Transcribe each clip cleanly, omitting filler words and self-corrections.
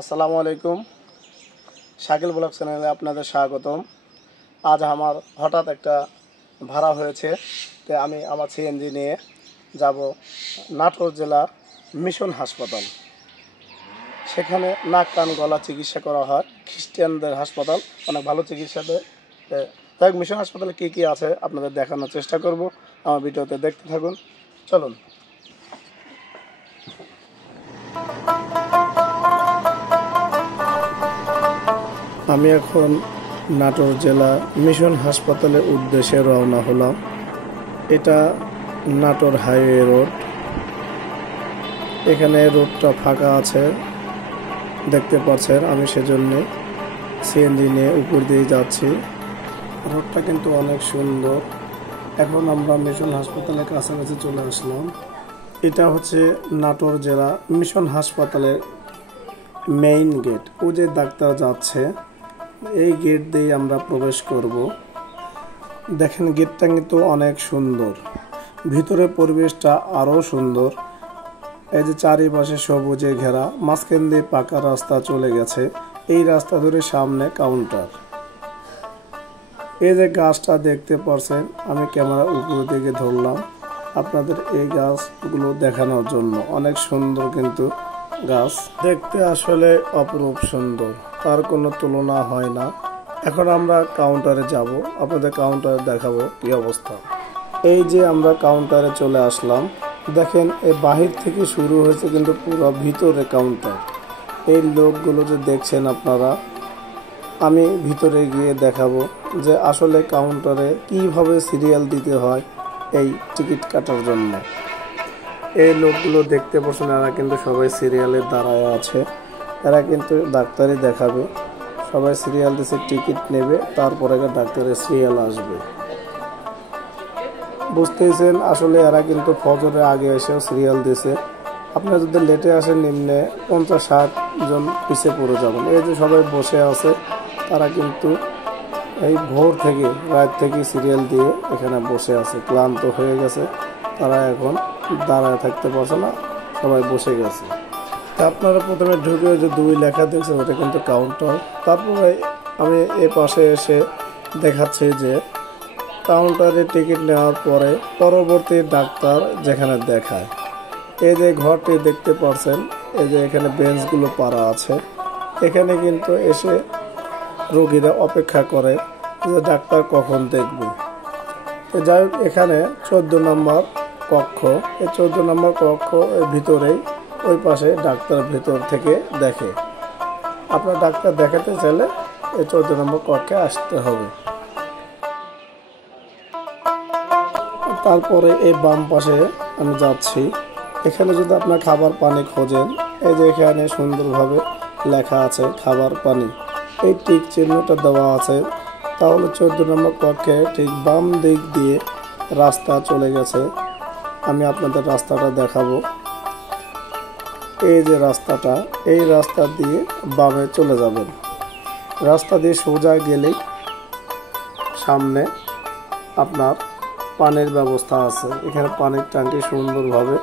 আসসালামু আলাইকুম। শাকিল ব্লগ চ্যানেলে আপনাদের স্বাগতম। আজ আমার হঠাৎ একটা ভাড়া হয়েছে, তো আমি আমার সিএনজি নিয়ে যাব নাটোর জেলার মিশন হাসপাতাল। সেখানে নাক কান গলা চিকিৎসা করা হয়, খ্রিস্টানদের হাসপাতাল, অনেক ভালো চিকিৎসা দেয়। তাই মিশন হাসপাতালে কী কী আছে আপনাদের দেখানোর চেষ্টা করব। আমার ভিডিওতে দেখতে থাকুন, চলুন। আমি এখন নাটোর জেলা মিশন হাসপাতালের উদ্দেশ্যে রওনা হলাম। এটা নাটোর হাইওয়ে রোড। এখানে রোডটা ফাঁকা আছে দেখতে পাচ্ছেন, আমি সেজন্য সিএনজি নিয়ে উপর দিয়ে যাচ্ছি। রোডটা কিন্তু অনেক সুন্দর। এখন আমরা মিশন হাসপাতালের কাছাকাছি চলে আসলাম। এটা হচ্ছে নাটোর জেলা মিশন হাসপাতালের মেইন গেট। ও যে ডাক্তার যাচ্ছে এই গেট দিয়ে আমরা প্রবেশ করব। দেখেন গেটটা কিন্তু অনেক সুন্দর, ভিতরের পরিবেশটা আরও সুন্দর। এই যে চারিপাশে সবুজে ঘেরা, মাঝখান দিয়ে পাকা রাস্তা চলে গেছে। এই রাস্তা ধরে সামনে কাউন্টার। এই যে গাছটা দেখতে পাচ্ছেন, আমি ক্যামেরা উপর দিকে ধরলাম আপনাদের এই গাছগুলো দেখানোর জন্য। অনেক সুন্দর কিন্তু গাছ, দেখতে আসলে অপরূপ সুন্দর, তার কোনো তুলনা হয় না। এখন আমরা কাউন্টারে যাব, আপনাদের কাউন্টারে দেখাবো কি অবস্থা। এই যে আমরা কাউন্টারে চলে আসলাম। দেখেন এই বাহির থেকে শুরু হয়েছে কিন্তু পুরো ভিতরে কাউন্টার। এই লোকগুলো যে দেখছেন আপনারা, আমি ভিতরে গিয়ে দেখাবো যে আসলে কাউন্টারে কিভাবে সিরিয়াল দিতে হয় এই টিকিট কাটার জন্য। এই লোকগুলো দেখতে পাচ্ছেন, এরা কিন্তু সবাই সিরিয়ালে দাঁড়ায় আছে। এরা কিন্তু ডাক্তারই দেখাবে। সবাই সিরিয়াল দিছে, টিকিট নেবে, তারপরে ডাক্তারের সিরিয়াল আসবে। বুঝতেছেন, আসলে এরা কিন্তু ফজরের আগে এসেও সিরিয়াল দিছে। আপনারা যদি লেটে আসেন নিম্নে 50-60 জন পিছে পড়ে যাবেন। এই যে সবাই বসে আছে, তারা কিন্তু এই ভোর থেকে রাত থেকে সিরিয়াল দিয়ে এখানে বসে আছে। ক্লান্ত হয়ে গেছে, তারা এখন দাঁড়ায় থাকতে পারছে না, সবাই বসে গেছে। তা আপনারা প্রথমে ঢুকে যে 2 লেখা দেখছেন, ওটা কিন্তু কাউন্টার। তারপরে আমি এ পাশে এসে দেখাচ্ছি যে কাউন্টারে টিকিট নেওয়ার পরে পরবর্তী ডাক্তার যেখানে দেখায়। এই যে ঘরটি দেখতে পাচ্ছেন, এই যে এখানে বেঞ্চগুলো পারা আছে। এখানে কিন্তু এসে রোগীরা অপেক্ষা করে যে ডাক্তার কখন দেখবে। যাই হোক, এখানে 14 নম্বর কক্ষ। এই 14 নম্বর কক্ষ এর ভিতরেই, ওই পাশে ডাক্তার ভেতর থেকে দেখে। আপনার ডাক্তার দেখাতে চাইলে এই 14 নম্বর কক্ষে আসতে হবে। তারপরে এই বাম পাশে আমি যাচ্ছি। এখানে যদি আপনার খাবার পানি খোঁজেন, এই যে এখানে সুন্দরভাবে লেখা আছে খাবার পানি, এই টিক চিহ্নটা দেওয়া আছে। তাহলে 14 নম্বর কক্ষে ঠিক বাম দিক দিয়ে রাস্তা চলে গেছে। আমি আপনাদের রাস্তাটা দেখাবো। এই যে রাস্তাটা, এই রাস্তা দিয়ে বামে চলে যাবেন। রাস্তা দিয়ে সোজা গেলেই সামনে আপনার পানির ব্যবস্থা আছে। এখানে পানির ট্যাঙ্কি সুন্দরভাবে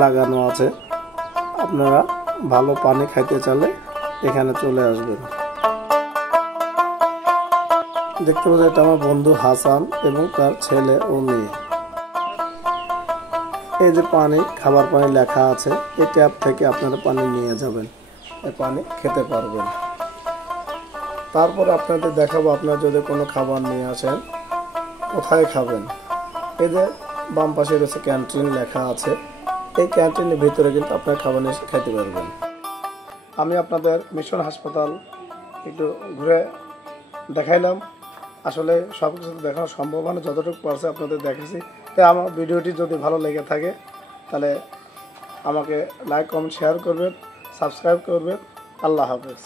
লাগানো আছে। আপনারা ভালো পানি খাইতে চাইলে এখানে চলে আসবেন। দেখতে পাচ্ছেন, এটা আমার বন্ধু হাসান এবং তার ছেলে ও মেয়ে। এই যে পানি, খাবার পানি লেখা আছে, এই ট্যাপ থেকে আপনারা পানি নিয়ে যাবেন, এই পানি খেতে পারবেন। তারপর আপনাদের দেখাবো, আপনারা যদি কোনো খাবার নিয়ে আসেন কোথায় খাবেন। এই যে বাম পাশে রয়েছে ক্যান্টিন লেখা আছে। এই ক্যান্টিনের ভিতরে কিন্তু আপনার খাবার নিয়ে খেতে পারবেন। আমি আপনাদের মিশন হাসপাতাল একটু ঘুরে দেখাইলাম। আসলে সব কিছু দেখানো সম্ভব হয় না, যতটুকু পারছে আপনাদের দেখেছি। তাই আমার ভিডিওটি যদি ভালো লেগে থাকে তাহলে আমাকে লাইক, কমেন্ট, শেয়ার করবেন, সাবস্ক্রাইব করবেন। আল্লাহ হাফেজ।